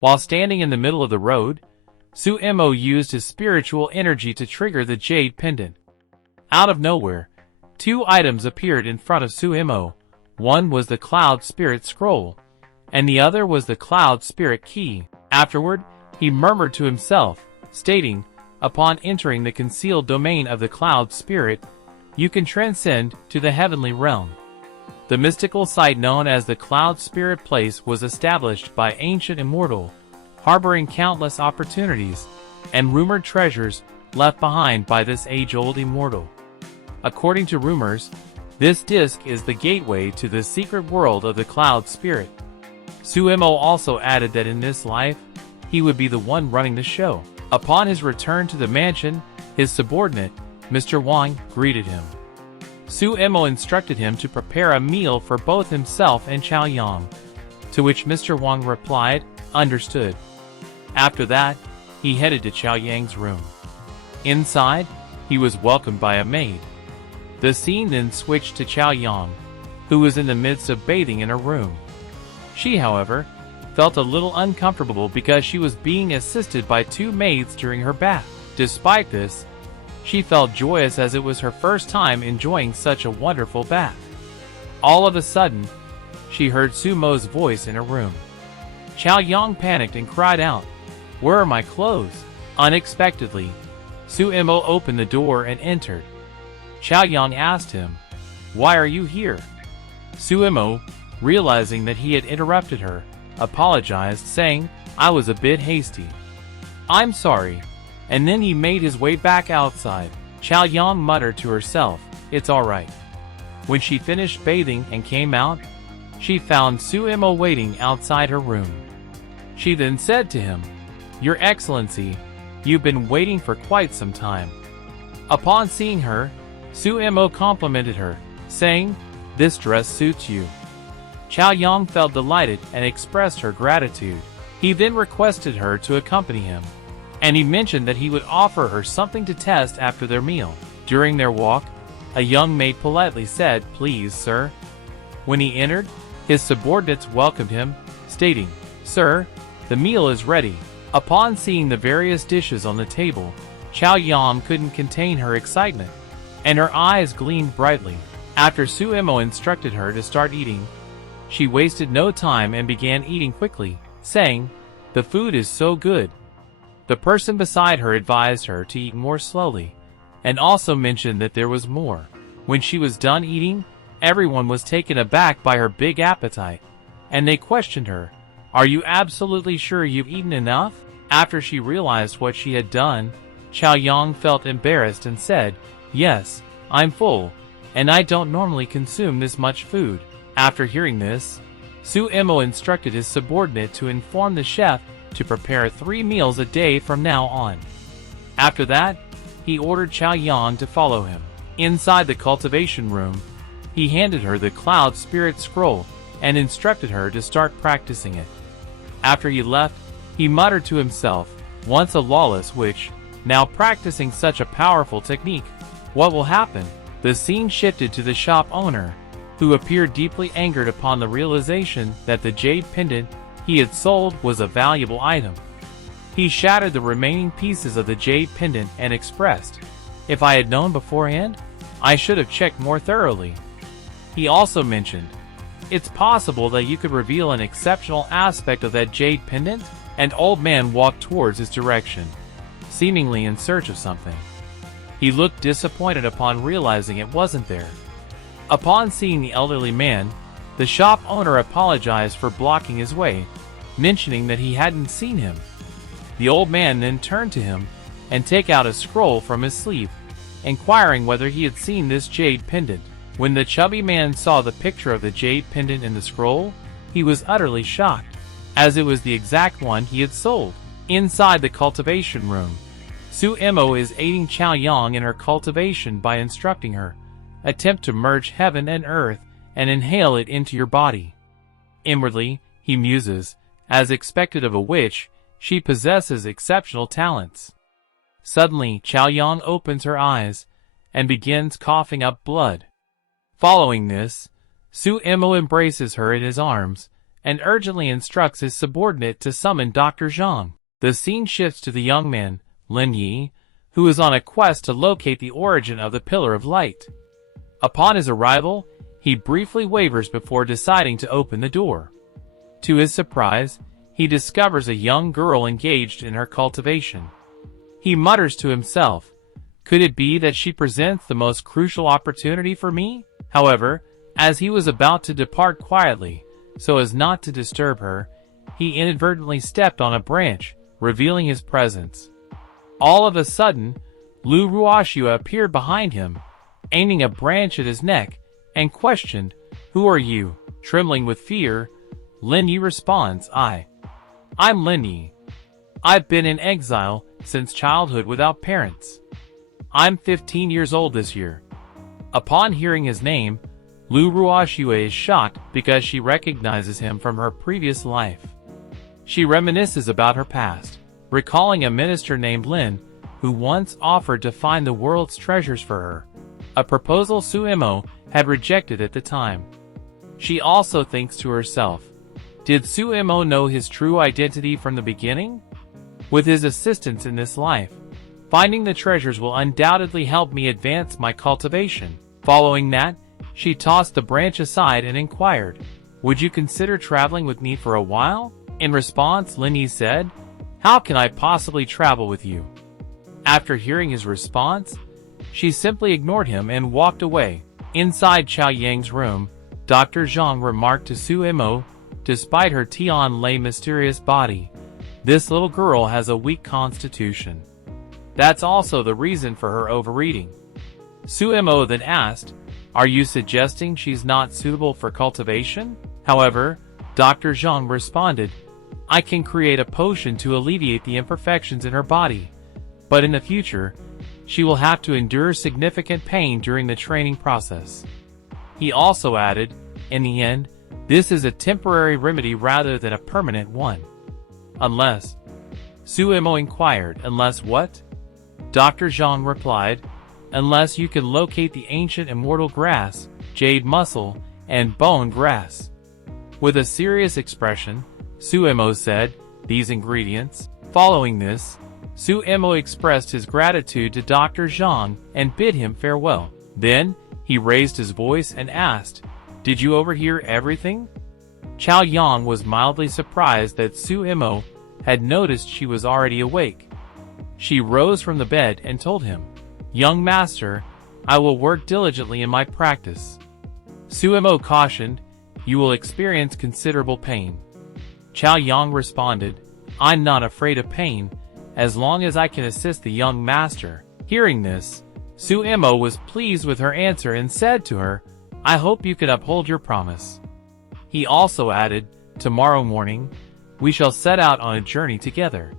While standing in the middle of the road, Suemo used his spiritual energy to trigger the jade pendant. Out of nowhere, two items appeared in front of Suemo. One was the Cloud Spirit Scroll, and the other was the Cloud Spirit Key. Afterward, he murmured to himself, stating, "Upon entering the concealed domain of the Cloud Spirit, you can transcend to the heavenly realm." The mystical site known as the Cloud Spirit Place was established by ancient immortal, harboring countless opportunities and rumored treasures left behind by this age-old immortal. According to rumors, this disc is the gateway to the secret world of the Cloud Spirit. Suemo also added that in this life, he would be the one running the show. Upon his return to the mansion, his subordinate, Mr. Wang, greeted him. Suemo instructed him to prepare a meal for both himself and Chao Yang, to which Mr. Wang replied, "Understood." After that, he headed to Chao Yang's room. Inside, he was welcomed by a maid. The scene then switched to Chao Yang, who was in the midst of bathing in her room. She, however, felt a little uncomfortable because she was being assisted by two maids during her bath. Despite this, she felt joyous as it was her first time enjoying such a wonderful bath. All of a sudden, she heard Sumo's voice in her room. Chao Yang panicked and cried out, "Where are my clothes?" Unexpectedly, Suemo opened the door and entered. Chao Yang asked him, "Why are you here?" Suemo, realizing that he had interrupted her, apologized, saying, "I was a bit hasty. I'm sorry." And then he made his way back outside. Chao Yang muttered to herself, "It's alright." When she finished bathing and came out, she found Suemo waiting outside her room. She then said to him, "Your Excellency, you've been waiting for quite some time." Upon seeing her, Suemo complimented her, saying, "This dress suits you." Chao Yang felt delighted and expressed her gratitude. He then requested her to accompany him, and he mentioned that he would offer her something to test after their meal. During their walk, a young maid politely said, "Please, sir." When he entered, his subordinates welcomed him, stating, "Sir, the meal is ready." Upon seeing the various dishes on the table, Chao Yang couldn't contain her excitement, and her eyes gleamed brightly. After Suemo instructed her to start eating, she wasted no time and began eating quickly, saying, "The food is so good." The person beside her advised her to eat more slowly, and also mentioned that there was more. When she was done eating, everyone was taken aback by her big appetite, and they questioned her, "Are you absolutely sure you've eaten enough?" After she realized what she had done, Chao Yang felt embarrassed and said, "Yes, I'm full, and I don't normally consume this much food." After hearing this, Suemo instructed his subordinate to inform the chef to prepare 3 meals a day from now on. After that, he ordered Chao Yang to follow him. Inside the cultivation room, he handed her the Cloud Spirit Scroll and instructed her to start practicing it. After he left, he muttered to himself, "Once a lawless witch, now practicing such a powerful technique. What will happen?" The scene shifted to the shop owner, who appeared deeply angered upon the realization that the jade pendant he had sold was a valuable item. He shattered the remaining pieces of the jade pendant and expressed, "If I had known beforehand, I should have checked more thoroughly." He also mentioned, "It's possible that you could reveal an exceptional aspect of that jade pendant?" An old man walked towards his direction, seemingly in search of something. He looked disappointed upon realizing it wasn't there. Upon seeing the elderly man, the shop owner apologized for blocking his way, mentioning that he hadn't seen him. The old man then turned to him and took out a scroll from his sleeve, inquiring whether he had seen this jade pendant. When the chubby man saw the picture of the jade pendant in the scroll, he was utterly shocked, as it was the exact one he had sold. Inside the cultivation room, Suemo is aiding Chao Yang in her cultivation by instructing her, "Attempt to merge heaven and earth and inhale it into your body." Inwardly, he muses, as expected of a witch, she possesses exceptional talents. Suddenly, Chao Yang opens her eyes and begins coughing up blood. Following this, Suemo embraces her in his arms and urgently instructs his subordinate to summon Dr. Zhang. The scene shifts to the young man, Lin Yi, who is on a quest to locate the origin of the Pillar of Light. Upon his arrival, he briefly wavers before deciding to open the door. To his surprise, he discovers a young girl engaged in her cultivation. He mutters to himself, "Could it be that she presents the most crucial opportunity for me?" However, as he was about to depart quietly, so as not to disturb her, he inadvertently stepped on a branch, revealing his presence. All of a sudden, Lu Ruoxua appeared behind him, aiming a branch at his neck, and questioned, "Who are you?" Trembling with fear, Lin Yi responds, I'm Lin Yi. I've been in exile since childhood without parents. I'm 15 years old this year." Upon hearing his name, Lu Ruoxua is shocked because she recognizes him from her previous life. She reminisces about her past, recalling a minister named Lin, who once offered to find the world's treasures for her, a proposal Suemo had rejected at the time. She also thinks to herself, did Suemo know his true identity from the beginning? With his assistance in this life, finding the treasures will undoubtedly help me advance my cultivation. Following that, she tossed the branch aside and inquired, "Would you consider traveling with me for a while?" In response, Lin Yi said, "How can I possibly travel with you?" After hearing his response, she simply ignored him and walked away. Inside Chao Yang's room, Dr. Zhang remarked to Suemo, despite her Tian-Lei mysterious body, this little girl has a weak constitution. That's also the reason for her overeating. Suemo then asked, "Are you suggesting she's not suitable for cultivation?" However, Dr. Zhang responded, "I can create a potion to alleviate the imperfections in her body, but in the future, she will have to endure significant pain during the training process." He also added, "In the end, this is a temporary remedy rather than a permanent one." "Unless?" Suemo inquired. "Unless what?" Dr. Zhang replied, "Unless you can locate the ancient immortal grass, jade mussel, and bone grass." With a serious expression, Suemo said, "These ingredients." Following this, Suemo expressed his gratitude to Dr. Zhang and bid him farewell. Then, he raised his voice and asked, "Did you overhear everything?" Chao Yang was mildly surprised that Suemo had noticed she was already awake. She rose from the bed and told him, "Young master, I will work diligently in my practice." Suemo cautioned, "You will experience considerable pain." Chao Yang responded, "I'm not afraid of pain, as long as I can assist the young master." Hearing this, Suemo was pleased with her answer and said to her, "I hope you can uphold your promise." He also added, "Tomorrow morning, we shall set out on a journey together."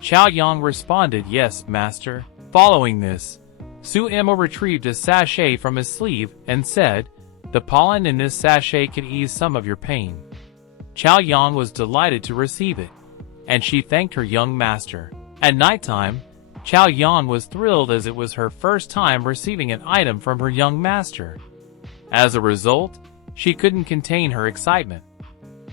Chao Yang responded, "Yes, master." Following this, Suemo retrieved a sachet from his sleeve and said, "The pollen in this sachet can ease some of your pain." Chao Yang was delighted to receive it, and she thanked her young master. At nighttime, Chao Yang was thrilled as it was her first time receiving an item from her young master. As a result, she couldn't contain her excitement.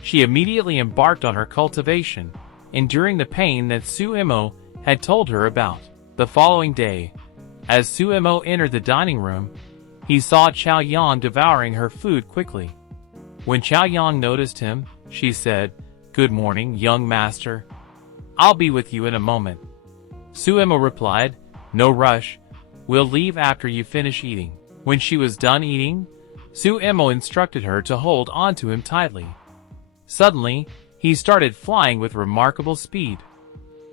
She immediately embarked on her cultivation, enduring the pain that Suemo had told her about. The following day, as Suemo entered the dining room, he saw Chao Yang devouring her food quickly. When Chao Yang noticed him, she said, "Good morning, young master. I'll be with you in a moment." Suemo replied, "No rush, we'll leave after you finish eating." When she was done eating, Suemo instructed her to hold onto him tightly. Suddenly, he started flying with remarkable speed.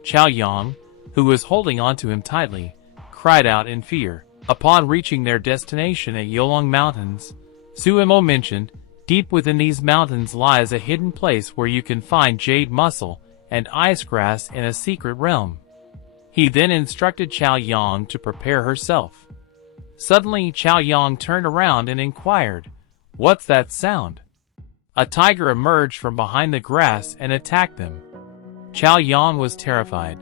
Chao Yang, who was holding onto him tightly, cried out in fear. Upon reaching their destination at Yolong Mountains, Suemo mentioned, "Deep within these mountains lies a hidden place where you can find jade mussel and ice grass in a secret realm." He then instructed Chao Yang to prepare herself. Suddenly, Chao Yang turned around and inquired, "What's that sound?" A tiger emerged from behind the grass and attacked them. Chao Yang was terrified,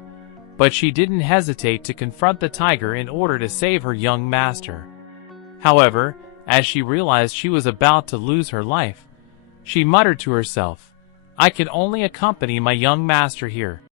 but she didn't hesitate to confront the tiger in order to save her young master. However, as she realized she was about to lose her life, she muttered to herself, I can only accompany my young master here.